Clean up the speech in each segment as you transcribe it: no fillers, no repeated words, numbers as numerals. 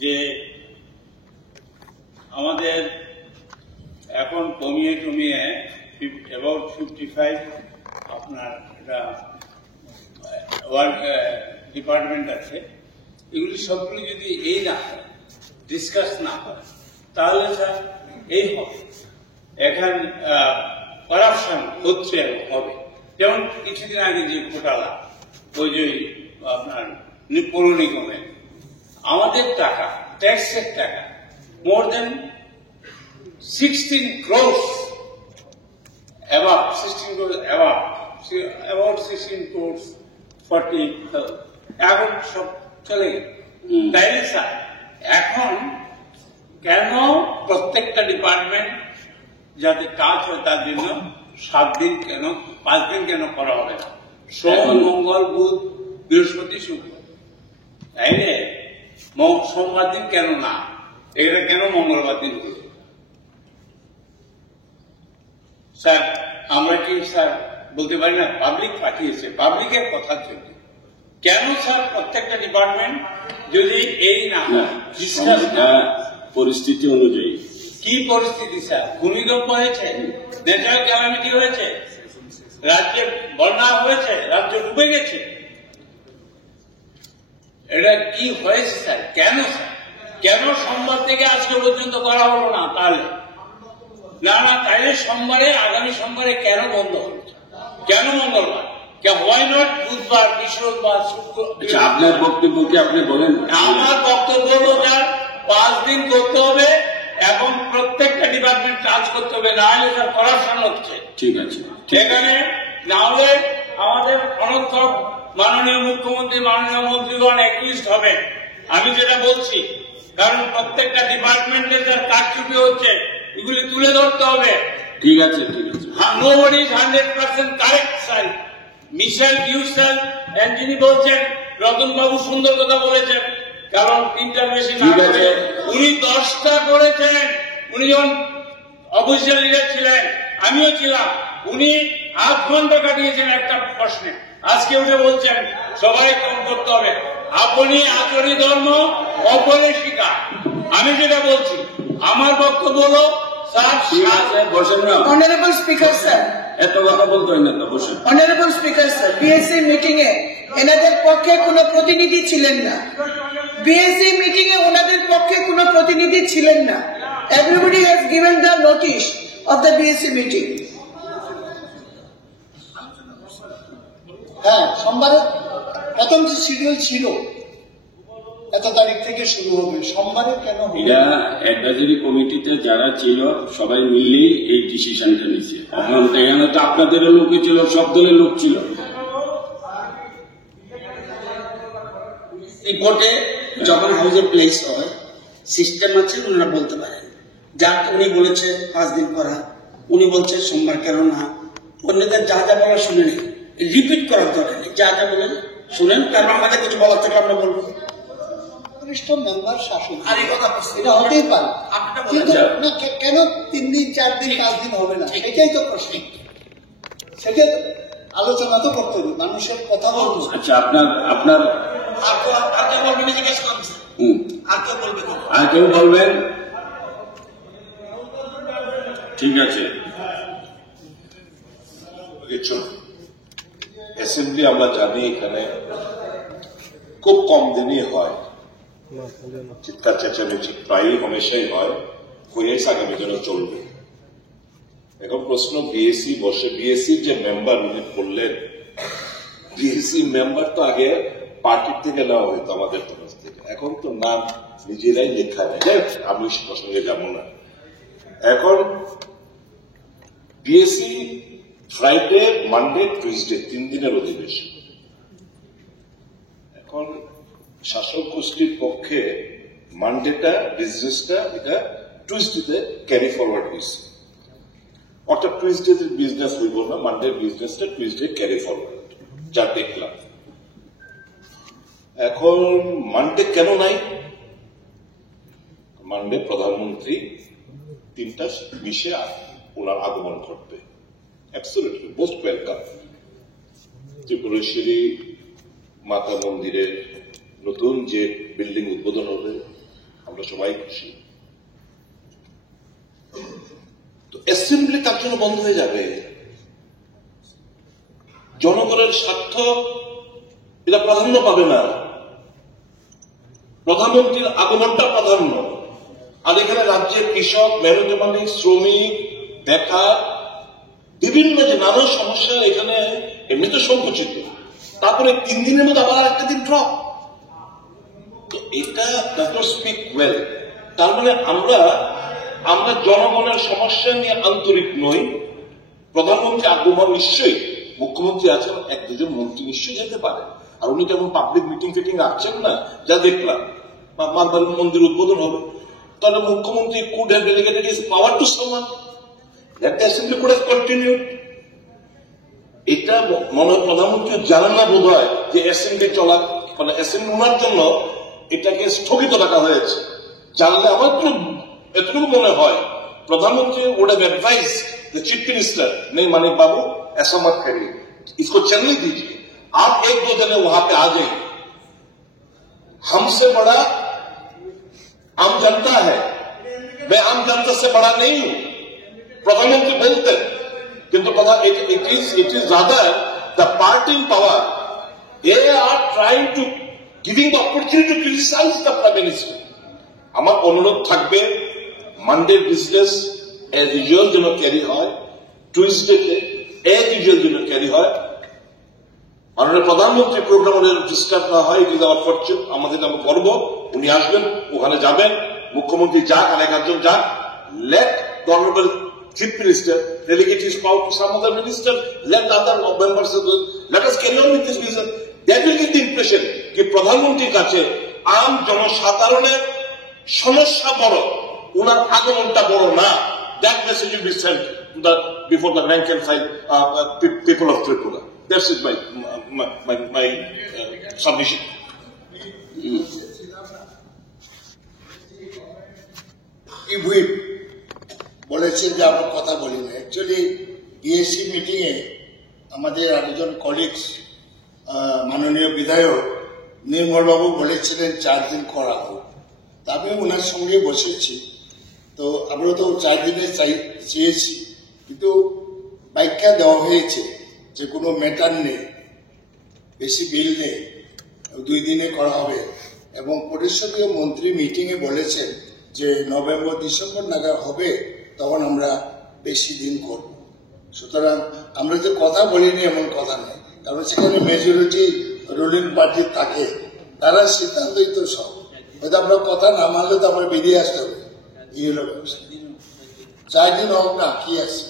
যে আমাদের এখন কমিয়ে টমিয়ে অ্যাবাউট 55 আপনার এটা ওয়ার্ক ডিপার্টমেন্ট আছে। এগুলি সবগুলি যদি এই না হয়, ডিসকাস না হয়, তাহলে স্যার এই হবে। এখন করাপশন হচ্ছে এবং হবে। যেমন কিছুদিন আগে যে ঘোটালা, ওই যে আপনার পৌর নিগমে আমাদের টাকা, ট্যাক্সের টাকা মোর দেন 16 crores about 16 crores 40 এখন সব চলে গেল। তাইলে স্যার এখন কেন প্রত্যেকটা ডিপার্টমেন্ট যাতে কাজ হয় তার জন্য 7 দিন কেন 5 দিন কেন করা হবে না? সোম, মঙ্গল, বুধ, বৃহস্পতি, শুক্র, তাইলে সোমবার দিন কেন না? এটা কেন মঙ্গলবার দিন হল? স্যার আমরা কি স্যার বলতে পারি না পাবলিক পাঠিয়েছে, পাবলিকের কথার জন্য কেন স্যার প্রত্যেকটা ডিপার্টমেন্ট যদি এই না পরিস্থিতি অনুযায়ী? কি পরিস্থিতি স্যার? ভূমিকম্প হয়েছে, ন্যাচারাল ক্যালামিটি হয়েছে, রাজ্যে বন্যা হয়েছে, রাজ্য ডুবে গেছে, এটা কি হয়েছে স্যার? কেন স্যার? কেন সোমবার থেকে আজকে পর্যন্ত করা হলো না? তাহলে না তাইলে সোমবারে, আগামী সোমবারে কেন বন্ধ হলো? কেন মঙ্গলবার? হোয়াই নট বুধবার, বৃহস্পতিবার, শুক্র? আপনার বক্তব্য কি আপনি বলেন? আমার বক্তব্য হলো স্যার 5 দিন করতে হবে এবং প্রত্যেকটা ডিপার্টমেন্ট কাজ করতে হবে, না হলে স্যার করাপশন হচ্ছে। ঠিক আছে, সেখানে না হলে আমাদের অনর্থক মাননীয় মুখ্যমন্ত্রী, মাননীয় মন্ত্রীগণ অ্যাকিউজড হবে। আমি যেটা বলছি, কারণ প্রত্যেকটা ডিপার্টমেন্টে যার কারচুপি হচ্ছে এগুলি তুলে ধরতে হবে। ঠিক আছে, ঠিক আছে। Nobody is 100% correct, sir. মিশেল বিউসেল যিনি বলছেন, রতন বাবু সুন্দর কথা বলেছেন, কারণ 3টার বেশি না করে উনি 10টা করেছেন। উনি যখন অফিসিয়াল লিডার ছিলেন, আমিও ছিলাম, উনি 8 ঘন্টা কাটিয়েছেন একটা প্রশ্নে। আজকে উঠে বলছেন সবাই কম করতে হবে। আপনি আচরি ধর্ম, অপরে শিখা। আমি যেটা বলছি, আমার বক্তব্য হলো Honorable Speaker sir, এত কথা বলতে হয় না তো, বসে। Honorable Speaker sir, BSc meeting এ এনাদের পক্ষে কোনো প্রতিনিধি ছিলেন না। BSc মিটিং এ ওনাদের পক্ষে কোনো প্রতিনিধি ছিলেন না। Everybody has given the notice of the BSc meeting. হ্যাঁ, সোমবারে প্রথম যে শিডিউল ছিল এত তারিখ থেকে শুরু হবে, সোমবারে কেন? এরা অ্যাডভাইজারি কমিটিতে যারা ছিল সবাই মিলেই এই ডিসিশনটা নিয়েছে। এখানে তো আপনাদের লোকই ছিল, সব দলের লোক ছিল। রিপোর্টে যখন হাউসে প্লেস হয় সিস্টেম আছে, ওনারা বলতে পারেন। যা উনি বলেছে 5 দিন করা, উনি বলছে সোমবার কেন না। অন্যদের যা যা বলা শুনে নেই, রিপিট করার দরকার নেই। যা যা বলেন শুনেন, কারণ আমাদের কিছু বলার থেকে আমরা বলবো। মেম্বার শাসন আর এই কথা এটা হতেই পারে, কিন্তু না কেন 3 দিন 4 দিন 5 দিন হবে না? এটাই তো প্রশ্ন। সেটা আলোচনা তো করতে হবে, মানুষের কথা বলবো। আচ্ছা, আপনার আর কেউ বলবেন জিজ্ঞেস করছে, আর কেউ বলবে, আর কেউ বলবেন? ঠিক আছে। অ্যাসেম্বলি আমরা জানি এখানে খুব কম দিনই হয়, চিৎকার চেঁচামেচি প্রায়ই হমেশাই হয়, হয়ে আগামী দিনও চলবে। এখন প্রশ্ন, বিএসসি বসে, বিএসসির যে মেম্বার উনি বললেন, বিএসসি মেম্বার তো আগে পার্টির থেকে নেওয়া হইতো আমাদের তরফ থেকে, এখন তো নাম নিজেরাই লেখা নেয়। আমি সে প্রসঙ্গে যাব না। এখন বিএসসি ফ্রাইডে, মানডে, টুইসডে 3 দিনের অধিবেশন। এখন শাসক গোষ্ঠীর পক্ষে মানডেটা, বিজনেসটা এটা টুইসডেতে ক্যারি ফরওয়ার্ড হয়েছে, অর্থাৎ টুইসডে বিজনেস হইব না, মানডে বিজনেসটা টুইসডে ক্যারি ফরওয়ার্ড, যা দেখলাম। এখন মানডে কেন নাই? মানডে প্রধানমন্ত্রী 3:20 ওনার আগমন ঘটবে, অ্যাবসলিউটলি মোস্ট ওয়েলকাম। ত্রিপুরেশ্বরী মাতা মন্দিরের নতুন যে বিল্ডিং উদ্বোধন হবে, আমরা সবাই খুশি। তো অ্যাসেম্বলি তার জন্য বন্ধ হয়ে যাবে? জনগণের স্বার্থ এটা প্রাধান্য পাবে না, প্রধানমন্ত্রীর আগমনটা প্রাধান্য। আর এখানে রাজ্যের কৃষক, মেহনতি মালিক, শ্রমিক, বেকার, বিভিন্ন যে নানা সমস্যা এখানে এমনিতে সংকুচিত, তারপরে 3 দিনের মধ্যে আবার একটা দিন ড্রপ। তো এটা ডাজ নট স্পিক ওয়েল। তার মানে আমরা জনগণের সমস্যা নিয়ে আন্তরিক নই। প্রধানমন্ত্রী আগমন নিশ্চয়ই, মুখ্যমন্ত্রী আছেন, 1-2 মন্ত্রী নিশ্চয়ই যেতে পারে। আর উনি যেমন পাবলিক মিটিং ফিটিং আসছেন না, যা দেখলাম, মারবার মন্দির উদ্বোধন হবে, তাহলে মুখ্যমন্ত্রী could have delegated his power to someone. That the assembly could have continued. এটা মনে হয় প্রধানমন্ত্রী জানেন না বোধ হয় যে অ্যাসেম্বলি চলা, মানে অ্যাসেম্বলি ওনার জন্য এটাকে স্থগিত রাখা হয়েছে। জানলে আমার এতটুকু মনে হয় प्रधानमंत्री would have advised the chief minister, नहीं मानिक बाबू ऐसा मत करिए, इसको चलने दीजिए, आप 1-2 जने वहां पे आ जाइए। हमसे बड़ा आम जनता है, मैं आम जनता से बड़ा नहीं हूं, प्रधानमंत्री बोलते, किंतु पता it is rather the party in power, they are trying to giving the opportunity to criticize the prime minister. আমার অনুরোধ থাকবে মানডে বিজনেস এজ ইউজুয়াল যেন ক্যারি হয়, টুইসডেতে এজ ইউজুয়াল যেন ক্যারি হয়। মাননীয় প্রধানমন্ত্রী প্রোগ্রামে ডিস্টার্ব না হয়, ইট ইজ আওয়ার ফরচুন, আমাদের নাম গর্ব। উনি আসবেন, ওখানে যাবেন, মুখ্যমন্ত্রী যাক, আরেক একজন যাক, let the honourable chief minister delegate his power to some other minister, let the other members of the, let us carry on with this business. That will give the impression कि প্রধানমন্ত্রীর কাছে আম জনসাধারণের সমস্যা বড়, উনার আগমনটা বড় না। That message will be sent before the rank and file people of Tripura. That's it, my submission. Whip বলেছেন যে আমরা কথা বলি না। অ্যাকচুয়ালি বিএসসি মিটিং এ আমাদের আরেকজন কলিগস মাননীয় বিধায়ক নির্মলবাবু বলেছিলেন 4 দিন করা হোক। তা আমি ওনার সঙ্গে বসেছি, তো আমরা তো 4 দিনে চেয়েছি, কিন্তু ব্যাখ্যা দেওয়া হয়েছে যে কোনো ম্যাটার নেই, বেশি বিল নেই, 2 দিনে করা হবে। এবং পরিষদীয় মন্ত্রী মিটিংয়ে বলেছেন যে নভেম্বর-ডিসেম্বর নাগাদ হবে, তখন আমরা বেশি দিন করব। সুতরাং আমরা যে কথা বলিনি এমন কথা নেই, কারণ সেখানে মেজরিটি রুলিং পার্টি থাকে, তারা সিদ্ধান্তই তো সব। হয়তো আমরা কথা না মানলে তো আমরা বেরিয়ে আসতে হবে। এই হলো ব্যবস্থা। 4 দিন হোক না, কি আছে।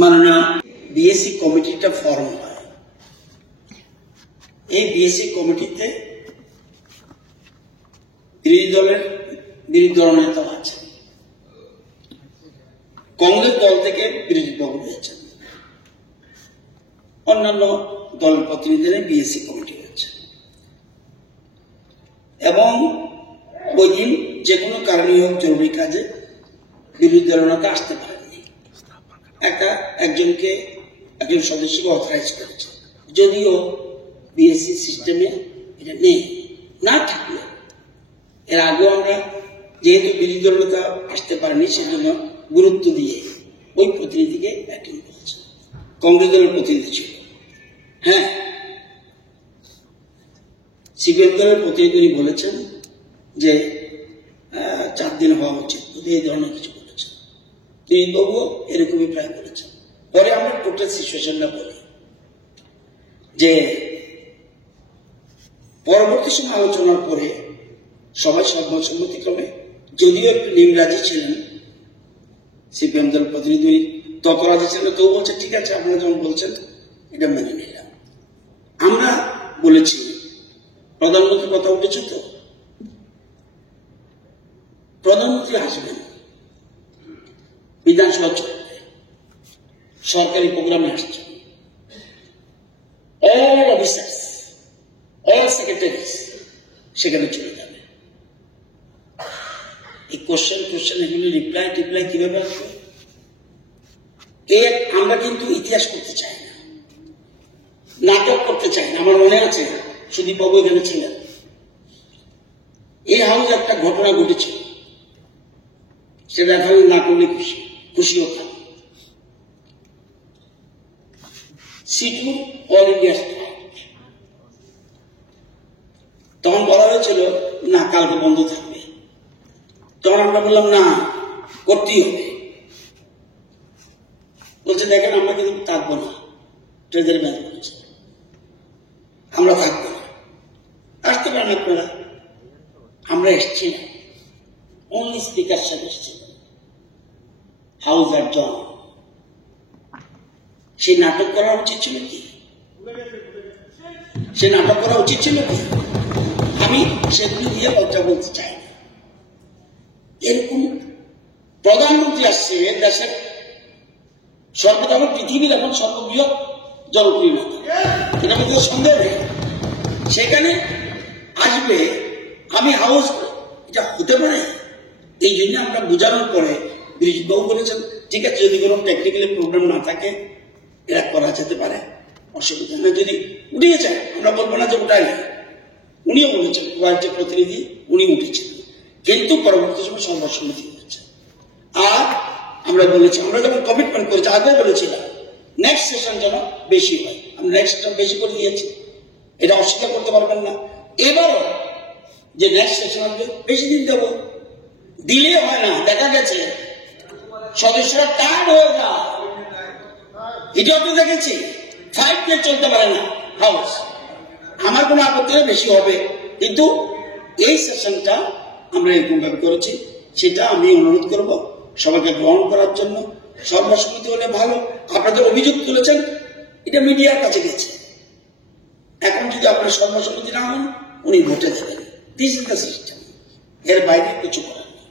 মাননীয় বিএসসি কমিটিটা ফর্ম হয়, এই বিএসসি কমিটিতে বিরোধী দল নেতা আছে, কংগ্রেস দল থেকে বিরোধী দল রয়েছেন, অন্যান্য দলের প্রতিনিধিরা বিএসসি কমিটি রয়েছে। এবং ওই দিন যে কোনো কারণে হোক জরুরি কাজে বিরোধী দল নেতা আসতে পারেননি, একজন সদস্যকে অথরাইজ করেছে, যদিও বিএসসি সিস্টেমে এটা নেই। না থাকলে এর আগেও আমরা যেহেতু বিরোধী দল নেতা আসতে পারেনি, সেজন্য গুরুত্ব দিয়ে ওই প্রতিনিধিকে অ্যাটেন্ড করেছে, কংগ্রেস দলের প্রতিনিধি ছিল। হ্যাঁ, সিপিএম দলের প্রতিনিধি বলেছেন যে 4 দিন হওয়া উচিত, এই ধরনের কিছু বলেছেন। দিলীপবাবুও এরকমই প্রায় বলেছেন। পরে আমরা টোটাল সিচুয়েশনটা বলি যে পরবর্তী সময় আলোচনার পরে সবাই সর্বসম্মতিক্রমে, যদিও একটু নিমরাজি ছিলেন সিপিএম দল প্রতিনিধি, তত রাজি ছিলেন, তো বলছে ঠিক আছে আপনারা যেমন বলছেন এটা মেনে নিলাম। আমরা বলেছি প্রধানমন্ত্রীর কথা উঠেছে, তো প্রধানমন্ত্রী আসবেন, বিধানসভা চলবে, সরকারি প্রোগ্রামে আসছেন, অল অফিসার্স, অল সেক্রেটারিজ সেখানে চলে যাবে। এই কোশ্চেন এগুলি রিপ্লাই কিভাবে আসবে? আমরা কিন্তু ইতিহাস করতে চাই না, নাটক করতে চাই না। আমার মনে আছে সুদীপ বাবু এখানে ছিলেন, এই হাউসে একটা ঘটনা ঘটেছিল, সেটা এখানে না করলে খুশিও থাকে। সিটু অল ইন্ডিয়া স্ট্রাইক, তখন বলা হয়েছিল না কালকে বন্ধ থাকবে, তখন আমরা বললাম না করতেই হবে। বলছে দেখেন আমরা কিন্তু থাকবো না, ট্রেজারি ব্যাংক বলছে আমরা থাকবো না, আসতে পারেন আপনারা। আমরা এসছি না, অনলি স্পিকার সাহেব এসছেন, হাউস আর জন। সেই নাটক করা উচিত ছিল কি? সে নাটক করা উচিত ছিল কি? আমি সেগুলো দিয়ে লজ্জা বলতে চাই না। এরকম প্রধানমন্ত্রী আসছে দেশের সর্বদাম পৃথিবীর এখন সর্ববৃহৎ জনপ্রিয় নেতা, এটা মধ্যে সন্দেহ নেই। সেখানে আসবে, আমি হাউস এটা হতে পারে, এই জন্য আমরা বোঝানোর পরে বিরিশবাবু বলেছেন ঠিক আছে যদি কোনো টেকনিক্যালি প্রবলেম না থাকে এরা করা যেতে পারে, অসুবিধা না। যদি উঠিয়ে যায় আমরা বলবো না যে ওটাই না। উনিও বলেছেন যে প্রতিনিধি উনি উঠেছেন, কিন্তু পরবর্তী সময় সর্বসম্মতি হয়েছে। আর আমরা বলেছি, আমরা যখন কমিটমেন্ট করেছি আগে বলেছিলাম নেক্সট সেশন যেন বেশি হয়, আমরা নেক্সটটা বেশি করে দিয়েছি, এটা অস্বীকার করতে পারবেন না। এবারও যে নেক্সট সেশন আসবে বেশি দিন দেবো, দিলে হয় না। দেখা গেছে সদস্যরা টায়ার্ড হয়ে যায়, এটাও তো দেখেছি 5 ডে চলতে পারে না হাউস। আমার কোনো আপত্তি বেশি হবে, কিন্তু এই সেশনটা আমরা এরকম ভাবে করেছি, সেটা আমি অনুরোধ করব সবাইকে গ্রহণ করার জন্য। সর্বসম্মতি হলে ভালো। আপনাদের অভিযোগ তুলেছেন, এটা মিডিয়ার কাছে গেছে, এখন যদি আপনার সর্বসম্মতি না হন উনি ভোটে দেবেন। দিস ইজ দ্য সিস্টেম, এর বাইরে কিছু করার নেই।